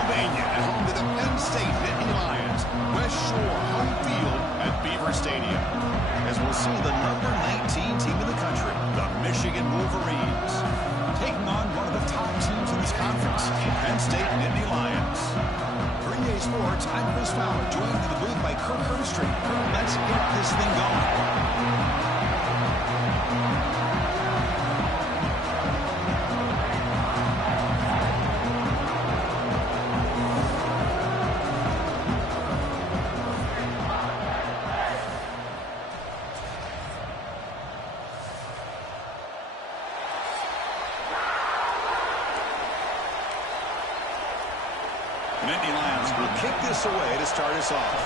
Pennsylvania, at home to the Penn State Nittany Lions. West Shore home field at Beaver Stadium. As we'll see the number 19 team in the country, the Michigan Wolverines, taking on one of the top teams in this conference, the Penn State Nittany Lions. For EA Sports, I'm Chris Fowler, joined in the booth by Kirk Herbstreit. Let's get this thing going. The Nittany Lions will kick this away to start us off.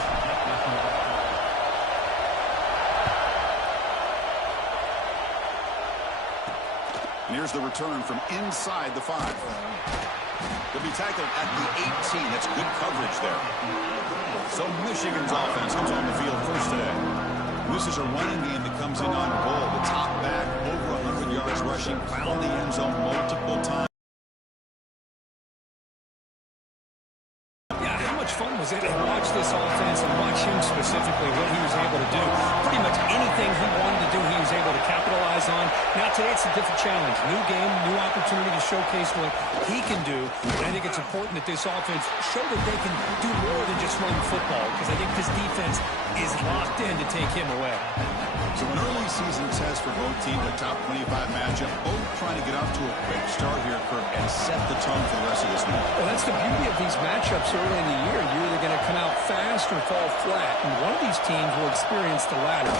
And here's the return from inside the 5. They'll be tackled at the 18. That's good coverage there. So Michigan's offense comes on the field first today. This is a running game that comes in on a roll. The top back, over 100 yards rushing, found the end zone multiple times. Fun was it to watch this offense and watch him specifically, what he was able to do. Pretty much anything he wanted to do, he was able to capitalize on. Now today it's a different challenge. New game, new opportunity to showcase what he can do. And I think it's important that this offense show that they can do more than just run football, because I think this defense is locked in to take him away. So an early season test for both teams, a top 25 matchup, both trying to get off to a quick start here, Kirk, and set the tone for the rest of this month. Well, that's the beauty of these matchups early in the year. You're either going to come out fast or fall flat, and one of these teams will experience the latter.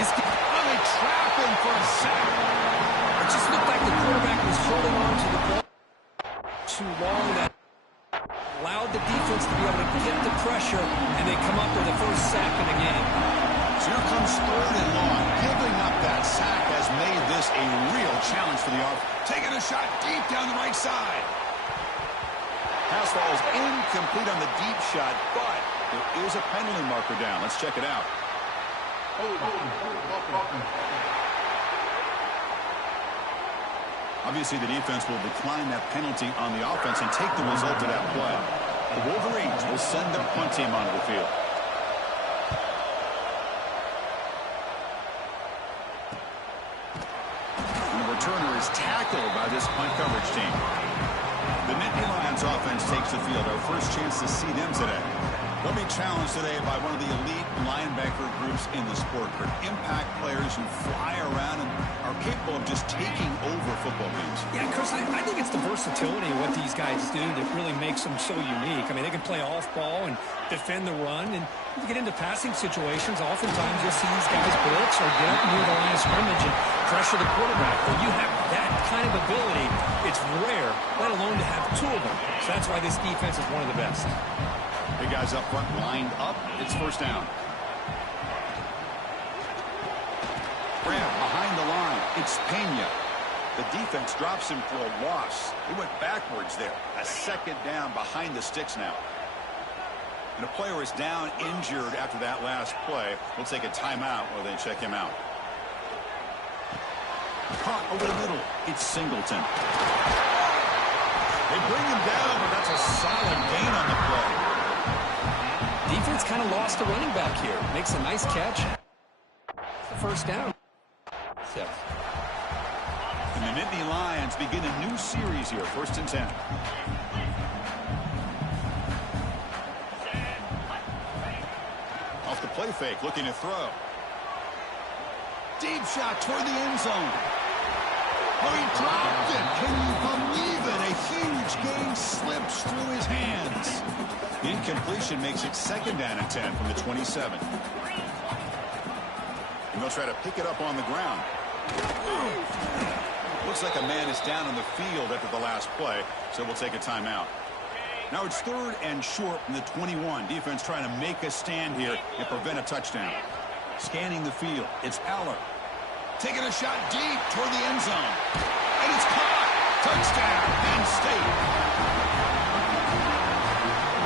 This game, they trap him for a sack. It just looked like the quarterback was holding on to the ball too long. That allowed the defense to be able to get the pressure, and they come up with the first sack of the game. So here comes 3rd and long. Giving up that sack has made this a real challenge for the offense. Taking a shot deep down the right side. Pass falls incomplete on the deep shot, but there is a penalty marker down. Let's check it out. Obviously, the defense will decline that penalty on the offense and take the result of that play. The Wolverines will send their punt team onto the field. Turner is tackled by this punt coverage team. The Nittany Lions offense takes the field. Our first chance to see them today. They'll be challenged today by one of the elite linebacker groups in the sport. They're impact players who fly around and are capable of just taking over football games. Yeah, Chris, I think it's the versatility of what these guys do that really makes them so unique. I mean, they can play off ball and defend the run, and if you get into passing situations, oftentimes you'll see these guys blitz or get up near the line of scrimmage and pressure the quarterback. When you have that kind of ability, it's rare, let alone to have 2 of them. So that's why this defense is one of the best. Big guys up front lined up. It's first down. Graham behind the line. It's Pena. The defense drops him for a loss. He went backwards there. A 2nd down behind the sticks now. And a player is down injured after that last play. We'll take a timeout while they check him out. Caught over the middle. It's Singleton. They bring him down, but that's a solid gain on the play. Defense kind of lost a running back here. Makes a nice catch. The first down. And the Nittany Lions begin a new series here. 1st and 10. Off the play fake, looking to throw. Deep shot toward the end zone. Oh, he dropped it. Can you believe it? A huge gain slips through his hands. Incompletion makes it 2nd down and 10 from the 27. And they'll try to pick it up on the ground. Looks like a man is down on the field after the last play, so we'll take a timeout. Now it's 3rd and short from the 21. Defense trying to make a stand here and prevent a touchdown. Scanning the field, it's Aller. Taking a shot deep toward the end zone. And it's caught. Touchdown, Penn State.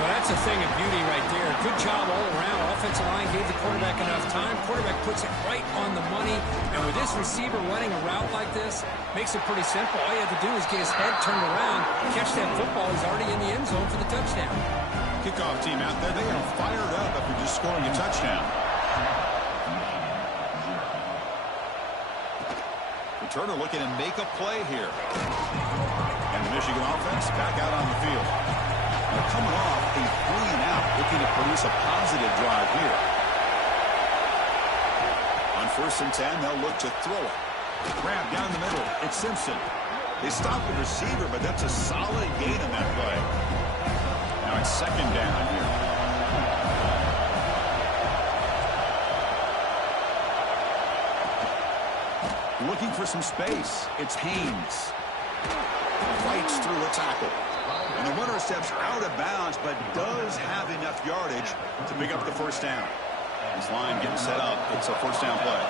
Well, that's a thing of beauty right there. Good job all around. Offensive line gave the quarterback enough time. Quarterback puts it right on the money. And with this receiver running a route like this, makes it pretty simple. All you have to do is get his head turned around, catch that football. He's already in the end zone for the touchdown. Kickoff team out there, they are fired up after just scoring a touchdown. Returner looking to make a play here. And the Michigan offense back out on the field. Now coming off a 3-and-out, looking to produce a positive drive here. On 1st and 10, they'll look to throw it. Grab down the middle. It's Simpson. They stopped the receiver, but that's a solid gain on that play. Now it's 2nd down here. Looking for some space. It's Haynes. Fights through a tackle. And the runner steps out of bounds, but does have enough yardage to pick up the 1st down. This line getting set up. It's a 1st down play.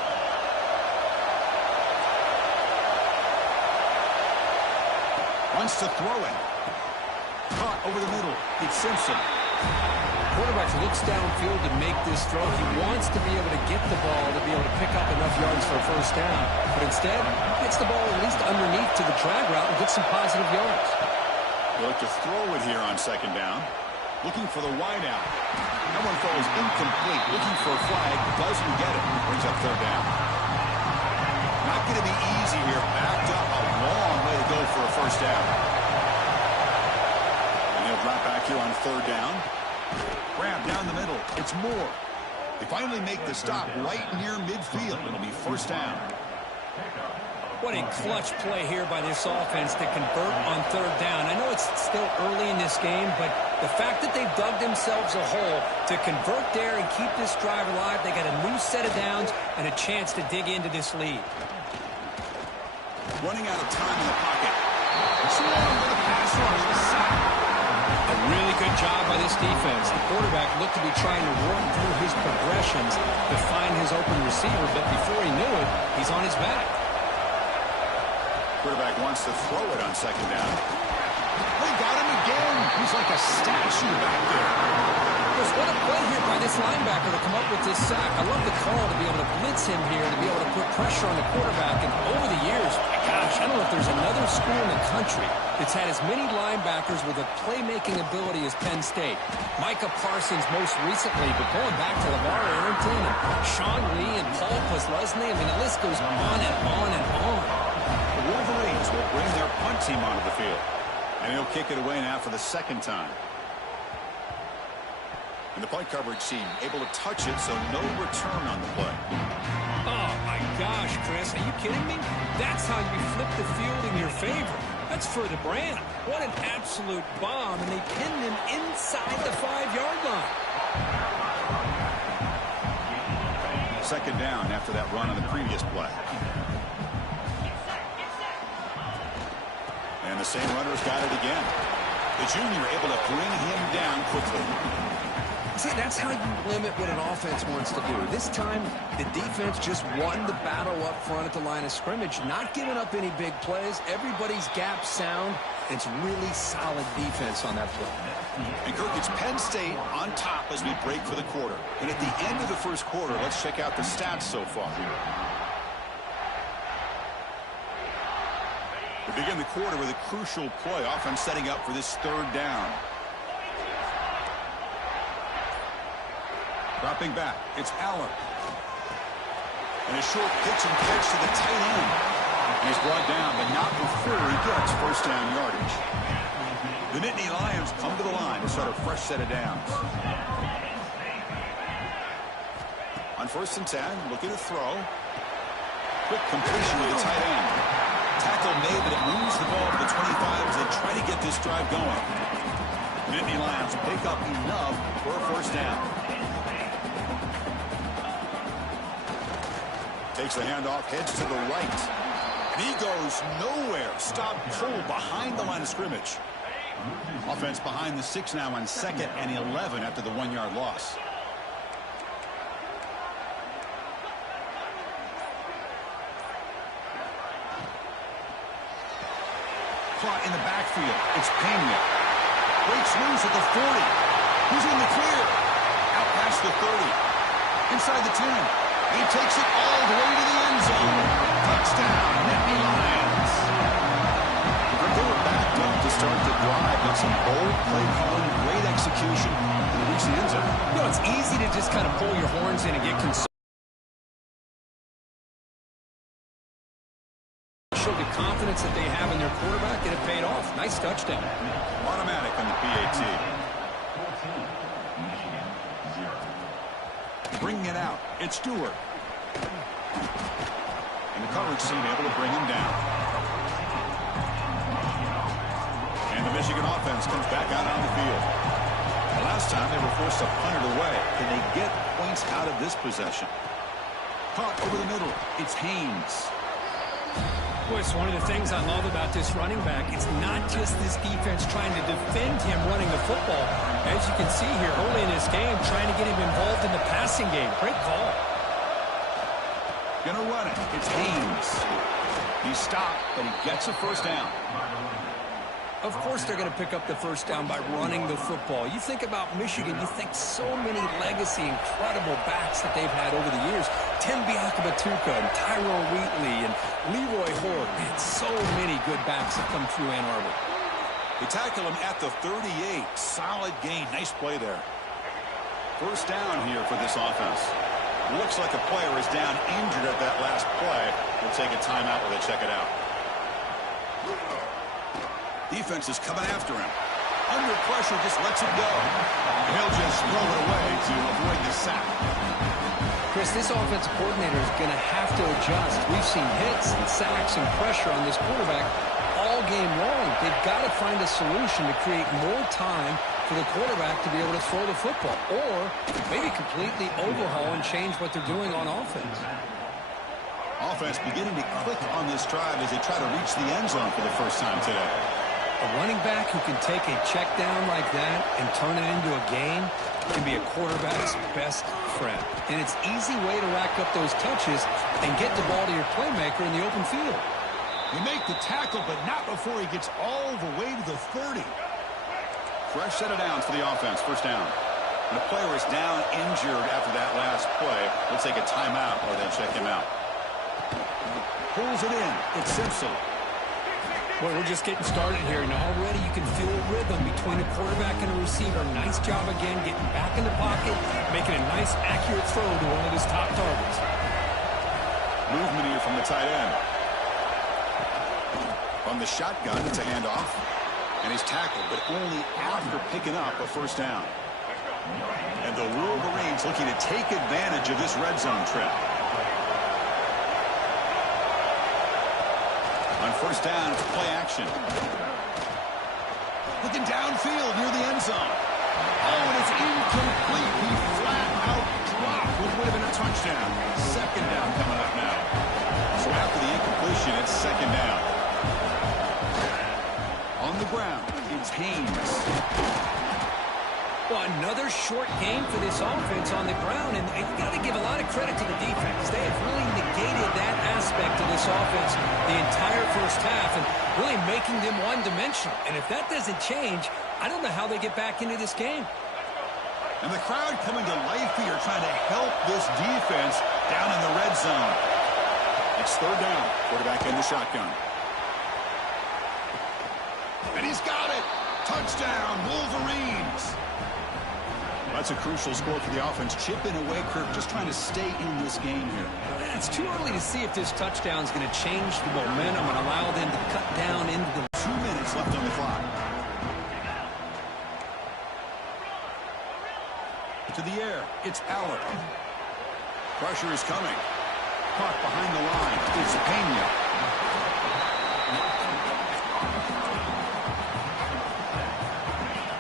Wants to throw it. Caught over the middle. It's Simpson. Quarterback looks downfield to make this throw. He wants to be able to get the ball to be able to pick up enough yards for a 1st down. But instead, gets the ball at least underneath to the drag route and gets some positive yards. They look to throw it here on 2nd down. Looking for the wide out. That one falls incomplete. Looking for a flag. Doesn't get it. Brings up 3rd down. Not going to be easy here. Backed up a long way to go for a 1st down. And he'll drop back here on 3rd down. Grab down the middle. It's Moore. They finally make the stop right near midfield. It'll be 1st down. What a clutch play here by this offense to convert on 3rd down. I know it's still early in this game, but the fact that they've dug themselves a hole to convert there and keep this drive alive, they got a new set of downs and a chance to dig into this lead. Running out of time in the pocket. Swarm with a pass rush. The sack. A really good job by this defense. The quarterback looked to be trying to work through his progressions to find his open receiver, but before he knew it, he's on his back. Quarterback wants to throw it on 2nd down. They got him again. He's like a statue back there. What a play here by this linebacker to come up with this sack. I love the call to be able to blitz him here, to be able to put pressure on the quarterback. And over the years, my gosh, I don't know if there's another school in the country that's had as many linebackers with a playmaking ability as Penn State. Micah Parsons most recently, but going back to LeVar Arrington and Sean Lee and Paul Posluszny, I mean, the list goes on and on and on. The Wolverines will bring their punt team onto the field. And he'll kick it away now for the 2nd time. And the punt coverage team able to touch it, so no return on the play. Oh, my gosh, Chris. Are you kidding me? That's how you flip the field in your favor. That's for the brand. What an absolute bomb, and they pinned him inside the 5-yard line. 2nd down after that run on the previous play. And the same runner's got it again. The junior able to bring him down quickly. See, that's how you limit what an offense wants to do. This time, the defense just won the battle up front at the line of scrimmage, not giving up any big plays. Everybody's gap sound. It's really solid defense on that play. And Kirk, it's Penn State on top as we break for the quarter. And at the end of the 1st quarter, let's check out the stats so far. We begin the quarter with a crucial play, offense setting up for this 3rd down. Dropping back, it's Allen. And a short pitch and catch to the tight end. And he's brought down, but not before he gets 1st down yardage. The Nittany Lions come to the line to start a fresh set of downs. On 1st and 10, looking to throw. Quick completion with the tight end. Tackle made, but it moves the ball to the 25 as they try to get this drive going. The Nittany Lions pick up enough for a 1st down. Takes the handoff, heads to the right. And he goes nowhere. Stop cold behind the line of scrimmage. Offense behind the 6 now on 2nd and 11 after the 1-yard loss. Caught in the backfield. It's Pena. Breaks loose at the 40. He's in the clear. Out past the 30. Inside the 10. And he takes it all the way to the end zone. Touchdown, Nittany Lions. They were backed up to start the drive, but some bold play calling, great execution, and reach the end zone. You know, it's easy to just kind of pull your horns in and get concerned. Show the confidence that they have in their quarterback, and it paid off. Nice touchdown. Automatic on the PAT. Bringing it out. It's Stewart. And the coverage team able to bring him down. And the Michigan offense comes back out on the field. The last time they were forced to punt it away. Can they get points out of this possession? Caught over the middle. It's Haynes. Boy, it's one of the things I love about this running back. It's not just this defense trying to defend him running the football. As you can see here early in this game, trying to get him involved in the passing game. Great call. Gonna run it. It's Haynes. He stopped, but he gets a first down. Of course they're going to pick up the first down by running the football. You think about Michigan, you think so many legacy, incredible backs that they've had over the years. Tim Biakabatuka and Tyrone Wheatley and Leroy Horde. Man, so many good backs have come through Ann Arbor. They tackle him at the 38. Solid gain. Nice play there. First down here for this offense. Looks like a player is down injured at that last play. We'll take a timeout while they check it out. Defense is coming after him. Under pressure, just lets it go. And he'll just throw it away to avoid the sack. Chris, this offensive coordinator is going to have to adjust. We've seen hits and sacks and pressure on this quarterback all game long. They've got to find a solution to create more time for the quarterback to be able to throw the football, or maybe completely overhaul and change what they're doing on offense. Offense beginning to click on this drive as they try to reach the end zone for the first time today. A running back who can take a check down like that and turn it into a gain can be a quarterback's best friend. And it's an easy way to rack up those touches and get the ball to your playmaker in the open field. They make the tackle, but not before he gets all the way to the 30. Fresh set of downs for the offense. First down. And the player is down injured after that last play. Let's take a timeout or then check him out. Pulls it in. It's Simpson. Well, we're just getting started here, and already you can feel a rhythm between a quarterback and a receiver. Nice job again getting back in the pocket, making a nice, accurate throw to one of his top targets. Movement here from the tight end. On the shotgun, it's a handoff. And he's tackled, but only after picking up a first down. And the Wolverines looking to take advantage of this red zone trip. On first down, it's play action. Looking downfield near the end zone. Oh, and it's incomplete. He flat out dropped what would have been a touchdown. Second down coming up now. So after the incompletion, it's second down. On the ground, it's Haynes. Well, another short game for this offense on the ground, and you got to give a lot of credit to the defense. They have really negated that aspect of this offense the entire first half and really making them one-dimensional. And if that doesn't change, I don't know how they get back into this game. And the crowd coming to life here, trying to help this defense down in the red zone. It's third down. Quarterback in the shotgun. And he's got it. Touchdown, Wolverines. That's a crucial score for the offense. Chipping away, Kirk, just trying to stay in this game here. It's too early to see if this touchdown is going to change the momentum and allow them to cut down into the 2 minutes left on the clock. To the air, it's Aller. Pressure is coming. Caught behind the line. It's Pena.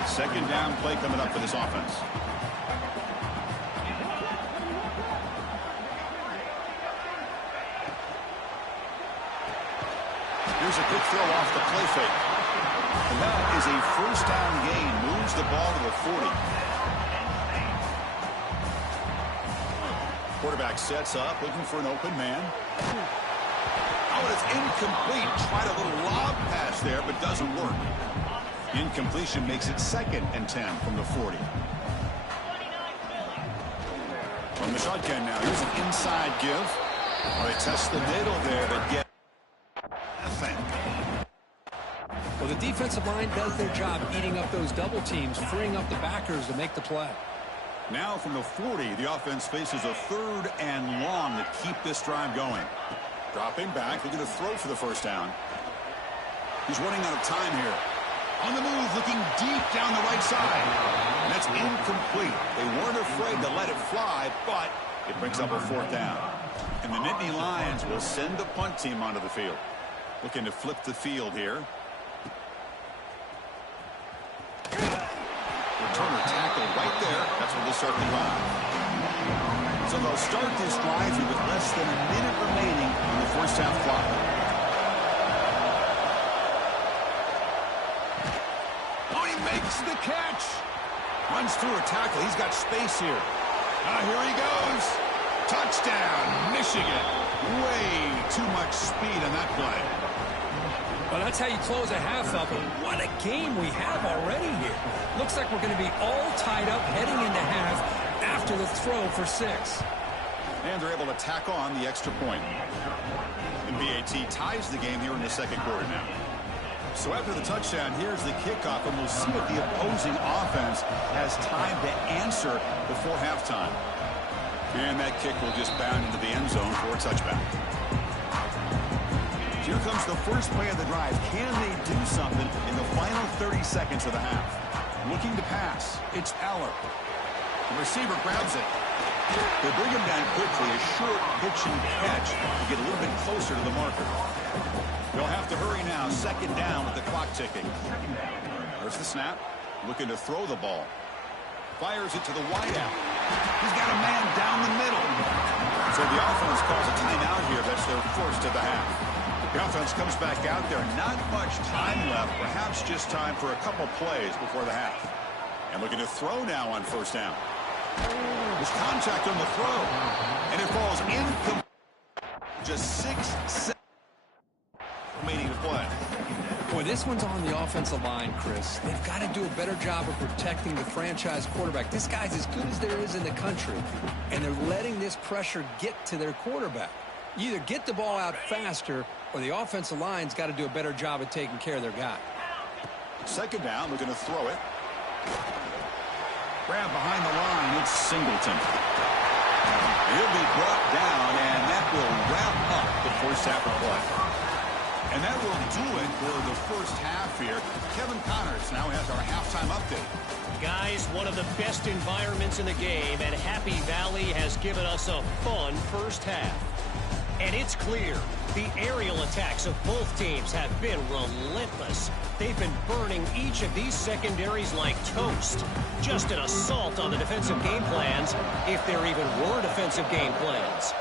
Second down play coming up for this offense. Here's a quick throw off the play fake. And that is a first down gain. Moves the ball to the 40. Quarterback sets up, looking for an open man. Oh, it's incomplete. Tried a little lob pass there, but doesn't work. Incompletion makes it 2nd and 10 from the 40. From the shotgun now, here's an inside give. Well, they test the middle there, but get nothing. Well, the defensive line does their job eating up those double teams, freeing up the backers to make the play. Now from the 40, the offense faces a 3rd and long to keep this drive going. Dropping back, looking to throw for the first down. He's running out of time here. On the move, looking deep down the right side. And that's incomplete. They weren't afraid to let it fly, but it brings up a 4th down. And the Nittany Lions will send the punt team onto the field. Looking to flip the field here. Returner tackle right there. That's where they'll start the drive. So they'll start this drive here with less than a minute remaining in the first half clock. Oh, he makes the catch. Runs through a tackle. He's got space here. Here he goes. Touchdown, Michigan. Way too much speed on that play. Well, that's how you close a half up. What a game we have already here. Looks like we're going to be all tied up heading into half after the throw for 6. And they're able to tack on the extra point. And BAT ties the game here in the 2nd quarter now. So after the touchdown, here's the kickoff, and we'll see if the opposing offense has time to answer before halftime. And that kick will just bound into the end zone for a touchback. Here comes the first play of the drive. Can they do something in the final 30 seconds of the half? Looking to pass. It's Aller. The receiver grabs it. They bring him down quickly. A short pitch and catch to get a little bit closer to the marker. They'll have to hurry now. 2nd down with the clock ticking. There's the snap. Looking to throw the ball. Fires it to the wideout. He's got a man down the middle. So the offense calls a timeout here. That's their first of the half. The offense comes back out there. Not much time left. Perhaps just time for a couple plays before the half. And looking to throw now on 1st down. There's contact on the throw. And it falls incomplete. Just 6 seconds remaining to play. Boy, this one's on the offensive line, Chris. They've got to do a better job of protecting the franchise quarterback. This guy's as good as there is in the country. And they're letting this pressure get to their quarterback. You either get the ball out faster, or the offensive line's got to do a better job of taking care of their guy. 2nd down, looking to throw it. Grab behind the line, it's Singleton. He'll be brought down, and that will wrap up the first half of play. And that will do it for the first half here. Kevin Connors now has our halftime update. Guys, one of the best environments in the game, and Happy Valley has given us a fun first half. And it's clear, the aerial attacks of both teams have been relentless. They've been burning each of these secondaries like toast. Just an assault on the defensive game plans, if there even were defensive game plans.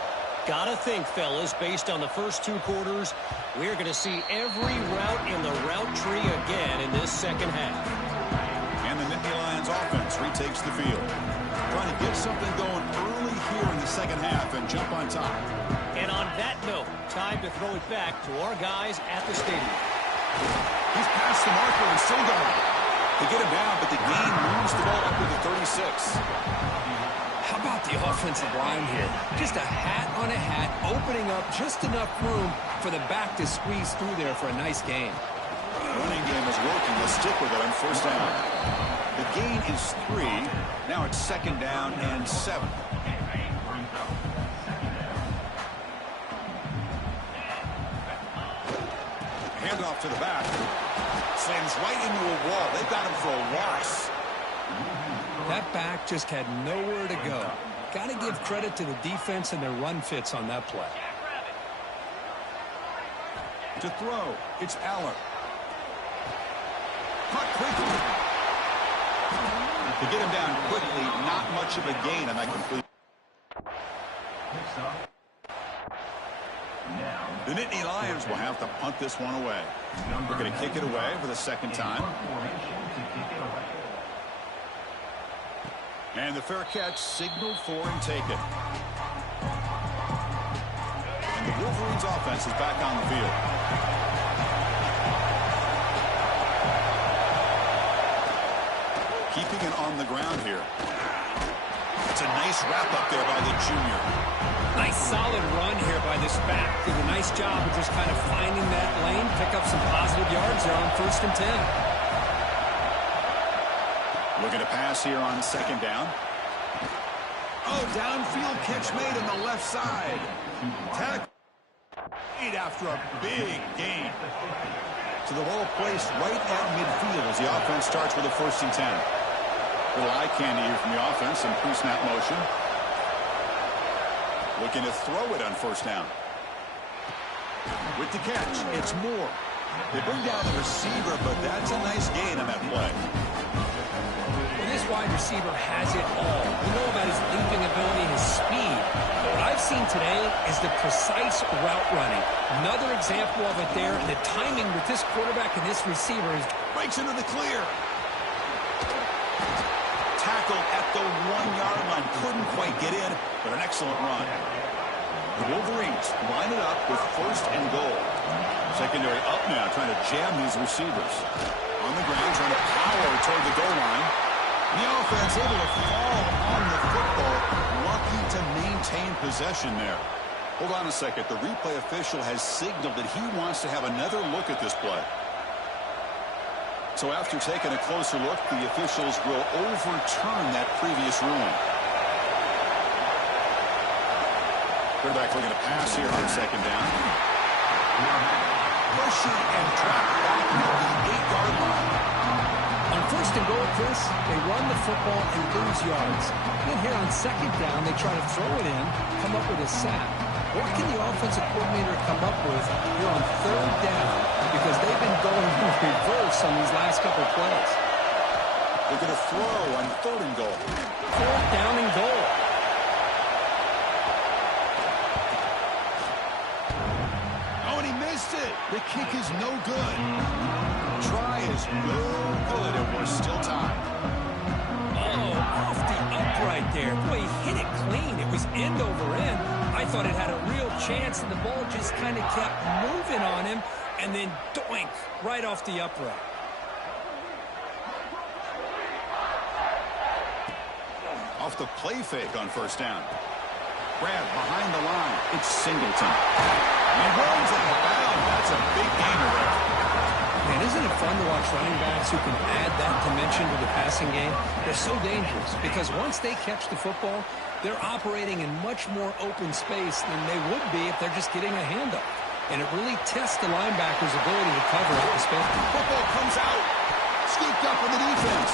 Gotta think, fellas, based on the first 2 quarters, we're going to see every route in the route tree again in this 2nd half. And the Nittany Lions offense retakes the field. Trying to get something going early here in the 2nd half and jump on top. And on that note, time to throw it back to our guys at the stadium. He's past the marker and still going. They get him down, but the gain moves the ball up to the 36. How about the offensive line here? Just a hat on a hat, opening up just enough room for the back to squeeze through there for a nice gain. The running game is working. Let's stick with it on 1st down. The gain is 3. Now it's 2nd down and 7. Handoff to the back. Slams right into a wall. They've got him for a loss. That back just had nowhere to go. Got to give credit to the defense and their run fits on that play. To throw, it's Aller. Caught quickly. To get him down quickly, not much of a gain on that complete. The Nittany Lions will have to punt this one away. We're going to kick it away for the 2nd time. And the fair catch signaled for and taken. And the Wolverines offense is back on the field. keeping it on the ground here. It's a nice wrap-up there by the junior. Nice solid run here by this back. Did a nice job of just kind of finding that lane, pick up some positive yards there on 1st and 10. Looking to pass here on 2nd down. Oh, downfield catch made on the left side. Tackle made after a big gain. So the ball placed right at midfield as the offense starts with a 1st and 10. Little eye candy here from the offense in pre-snap motion. Looking to throw it on 1st down. With the catch, it's Moore. They bring down the receiver, but that's a nice gain on that play. Well, this wide receiver has it all. We know about his leaping ability and his speed. But what I've seen today is the precise route running. Another example of it there, and the timing with this quarterback and this receiver is breaks into the clear. Tackled at the 1-yard line. Couldn't quite get in, but an excellent run. The Wolverines line it up with 1st and goal. Secondary up now, trying to jam these receivers. On the ground, trying to power toward the goal line. The offense able to fall on the football. Lucky to maintain possession there. Hold on a second. The replay official has signaled that he wants to have another look at this play. So after taking a closer look, the officials will overturn that previous ruling. Quarterback looking to pass here on 2nd down. Pushing and drop back at the 8-yard line. on 1st and goal, Chris. They run the football and lose yards. Then here on 2nd down, they try to throw it in, come up with a sack. What can the offensive coordinator come up with here on 3rd down? Because they've been going in reverse on these last couple plays. They're going to throw on 3rd and goal. 4th down and goal. Oh, and he missed it. The kick is no good. Try is no good, and we're still tied. Oh, off the upright there. Boy, he hit it clean. It was end over end. I thought it had a real chance, and the ball just kind of kept moving on him, and then doink, right off the upright. Off the play fake on 1st down. Grab behind the line. It's Singleton. And he runs at the bound. That's a big gainer there. Man, isn't it fun to watch running backs who can add that dimension to the passing game? They're so dangerous because once they catch the football, they're operating in much more open space than they would be if they're just getting a handoff. And it really tests the linebacker's ability to cover at the space. Football comes out. Scooped up in the defense.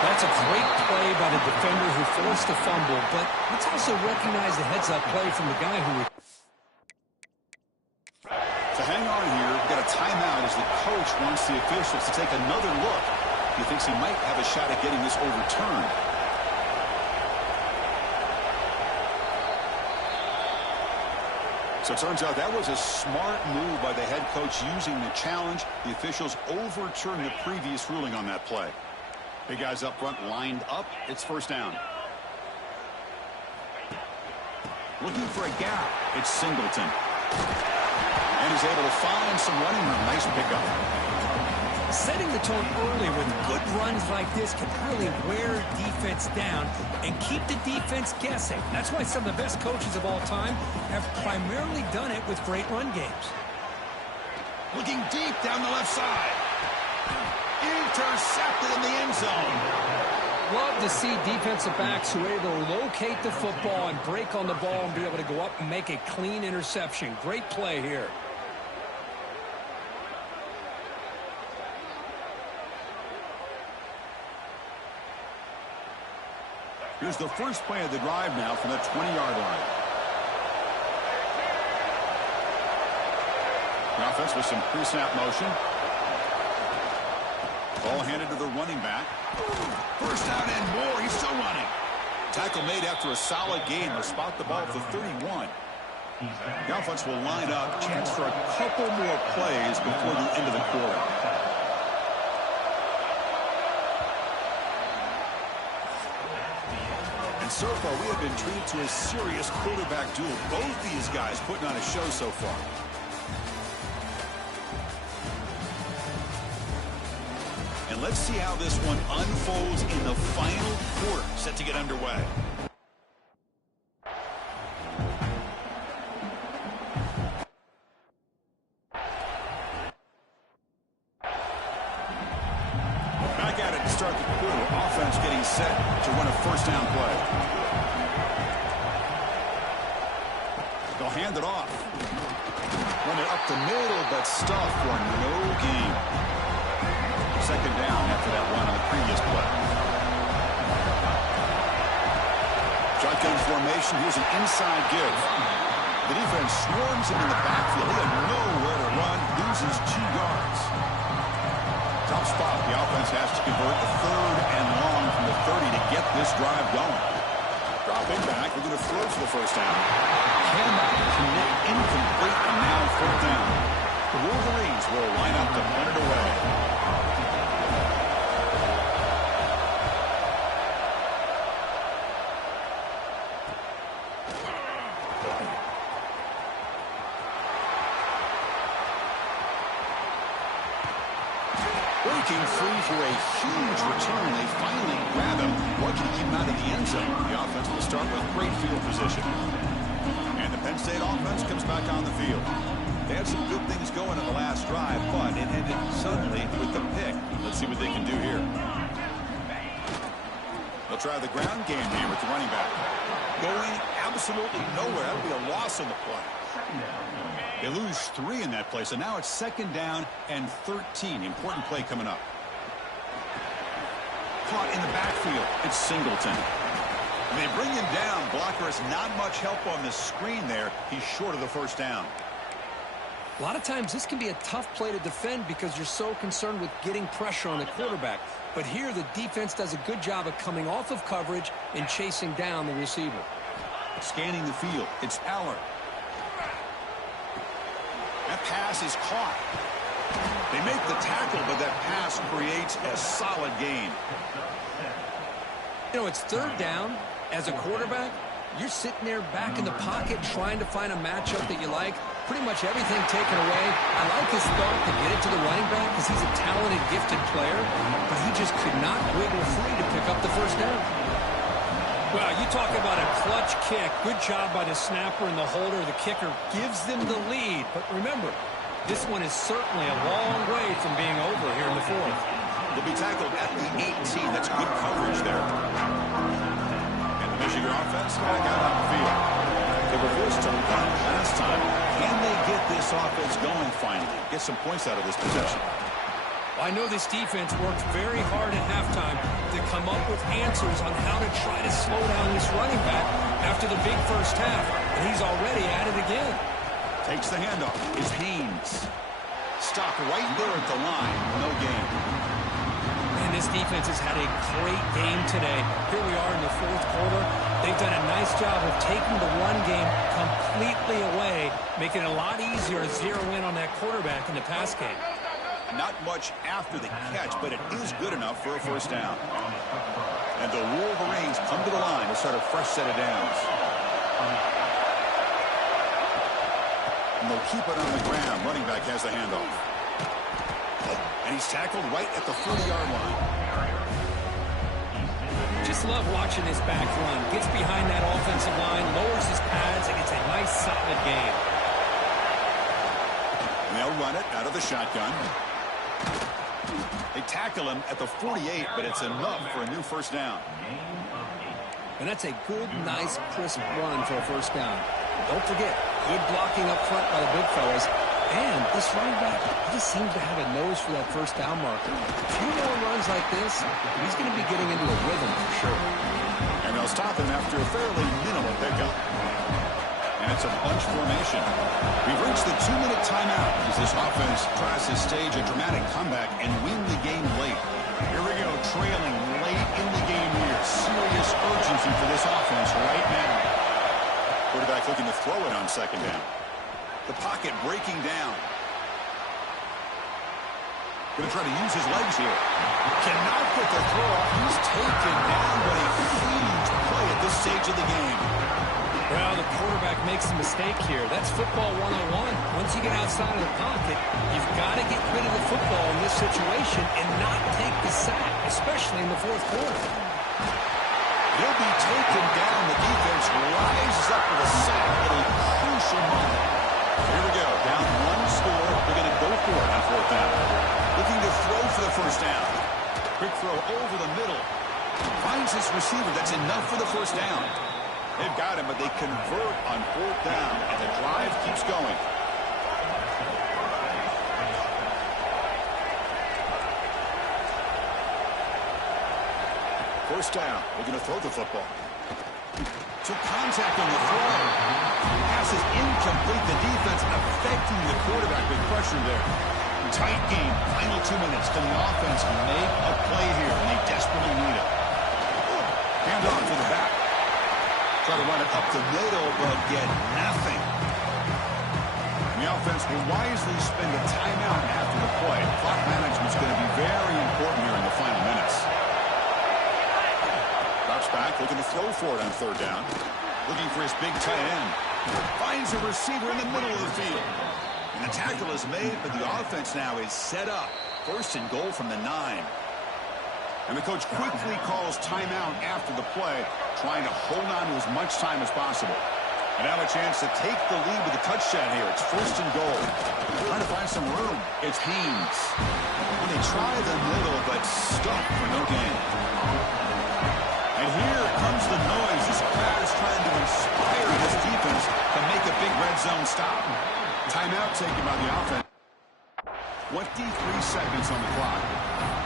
That's a great play by the defender who forced a fumble, but let's also recognize the heads-up play from the guy who... So hang on here. We've got a timeout as the coach wants the officials to take another look. He thinks he might have a shot at getting this overturned. So it turns out that was a smart move by the head coach using the challenge. The officials overturned the previous ruling on that play. Big guys up front lined up. It's 1st down. Looking for a gap. It's Singleton. And he's able to find some running room. Nice pickup. Setting the tone early with good runs like this can really wear defense down and keep the defense guessing. That's why some of the best coaches of all time have primarily done it with great run games. Looking deep down the left side. Intercepted in the end zone. Love to see defensive backs who are able to locate the football and break on the ball and be able to go up and make a clean interception. Great play here. Here's the first play of the drive now from the 20-yard line. The offense with some pre-snap motion. Ball handed to the running back. 1st down and more. He's still running. Tackle made after a solid gain. They'll spot the ball at the 31. The offense will line up. Chance for a couple more plays before the end of the quarter. And so far, we have been treated to a serious quarterback duel. Both these guys putting on a show so far. And let's see how this one unfolds in the final quarter, set to get underway. Back at it to start the quarter. Offense getting set to run a first down play. They'll hand it off. Run it up the middle, but stuffed for no gain. Second down after that run on the previous play. Shotgun formation. Here's an inside give. The defense swarms him in the backfield. He had nowhere to run. Loses 2 yards. Top spot. The offense has to convert the 3rd and long from the 30 to get this drive going. Dropping back. We're going to throw for the first down. Cannot connect, incomplete, and now 4th down. The Wolverines will line up to punt it away. Breaking free for a huge return. They finally grab him. Lucky to keep him out of the end zone. The offense will start with great field position. And the Penn State offense comes back on the field. They had some good things going in the last drive, but it ended suddenly with the pick. Let's see what they can do here. They'll try the ground game here with the running back. Going absolutely nowhere. That would be a loss on the play. They lose 3 in that play, so now it's 2nd down and 13. Important play coming up. Caught in the backfield. It's Singleton. They bring him down. Blocker has not much help on the screen there. He's short of the first down. A lot of times this can be a tough play to defend because you're so concerned with getting pressure on the quarterback. But here the defense does a good job of coming off of coverage and chasing down the receiver. Scanning the field. It's Aller. That pass is caught. They make the tackle, but that pass creates a solid gain. You know, it's 3rd down. As a quarterback, you're sitting there back in the pocket trying to find a matchup that you like. Pretty much everything taken away. I like his thought to get it to the running back because he's a talented, gifted player, but he just could not wiggle free to pick up the first down. Well, you talk about a clutch kick. Good job by the snapper and the holder. The kicker gives them the lead. But remember, this one is certainly a long way from being over here in the 4th. They'll be tackled at the 18. That's good coverage there. And the Michigan offense back out on the field. They were forced to punt last time. Can they get this offense going finally? Get some points out of this possession. I know this defense worked very hard at halftime to come up with answers on how to try to slow down this running back after the big first half. And he's already at it again. Takes the handoff. Is Haynes. Stop right there at the line. No gain. And this defense has had a great game today. Here we are in the 4th quarter. They've done a nice job of taking the run game completely away, making it a lot easier to zero in on that quarterback in the pass game. Not much after the catch, but it is good enough for a first down. And the Wolverines come to the line to start a fresh set of downs. And they'll keep it on the ground. Running back has the handoff. And he's tackled right at the 40-yard line. Just love watching this back run. Gets behind that offensive line, lowers his pads, and gets a nice solid gain. And they'll run it out of the shotgun. They tackle him at the 48, but it's enough for a new first down. And that's a good, nice, crisp run for a first down. Don't forget, good blocking up front by the big fellas. And this running back, he just seems to have a nose for that first down marker. A few more runs like this, he's going to be getting into a rhythm for sure. And they'll stop him after a fairly minimal pickup. And it's a bunch formation. We've reached the 2-minute timeout as this offense tries to stage a dramatic comeback and win the game late. Here we go, trailing late in the game here. Serious urgency for this offense right now. Quarterback looking to throw it on 2nd down. The pocket breaking down. Going to try to use his legs here. Cannot get the throw off. He's taken down, but a huge play at this stage of the game. Well, the quarterback makes a mistake here. That's football 101. Once you get outside of the pocket, you've got to get rid of the football in this situation and not take the sack, especially in the fourth quarter. He'll be taken down. The defense rises up for the sack at a crucial moment. Here we go. Down one score. They're going to go for it on fourth down. Looking to throw for the first down. Quick throw over the middle. Finds his receiver. That's enough for the first down. They've got him, but they convert on fourth down, and the drive keeps going. First down. They're going to throw the football. Took contact on the throw. Pass is incomplete. The defense affecting the quarterback with pressure there. Tight game. Final 2 minutes. Can the offense make a play here? And they desperately need it. Hand off to the back. Try to run it up the middle, but get nothing. The offense will wisely spend a timeout after the play. Clock management's going to be very important here in the final minutes. Drops back, looking to throw for it on third down. Looking for his big tight end. Finds a receiver in the middle of the field. And the tackle is made, but the offense now is set up. First and goal from the 9. And the coach quickly calls timeout after the play, trying to hold on to as much time as possible. And have a chance to take the lead with a touchdown here. It's first and goal. Trying to find some room. It's Haynes. And they try the middle, but stuck for no gain. And here comes the noise. This crowd is trying to inspire this defense to make a big red zone stop. Timeout taken by the offense. 23 seconds on the clock.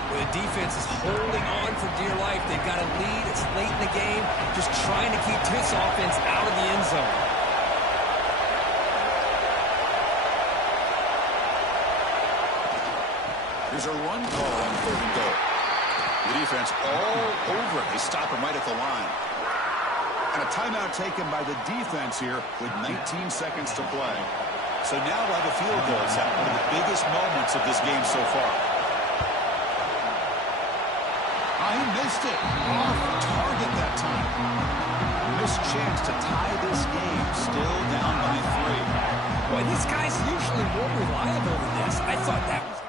Well, the defense is holding on for dear life. They've got a lead. It's late in the game. Just trying to keep this offense out of the end zone. Here's a run call on third and goal. The defense all over it. They stop him right at the line. And a timeout taken by the defense here with 19 seconds to play. So now we'll have a field goal set. One of the biggest moments of this game so far. He missed it. Off target that time. Missed chance to tie this game. Still down by 3. Boy, this guy's usually more reliable than this. I thought that was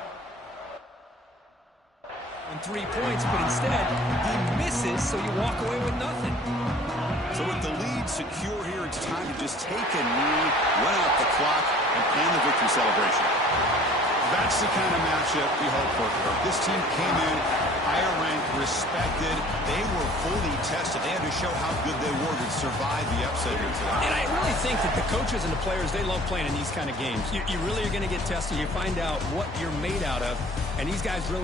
on 3 points, but instead he misses, so you walk away with nothing. So with the lead secure here, it's time to just take a knee, run out the clock, and plan the victory celebration. That's the kind of matchup we hope for. This team came in higher ranked, respected. They were fully tested. They had to show how good they were to survive the upset here today. And I really think that the coaches and the players, they love playing in these kind of games. You really are going to get tested. You find out what you're made out of, and these guys really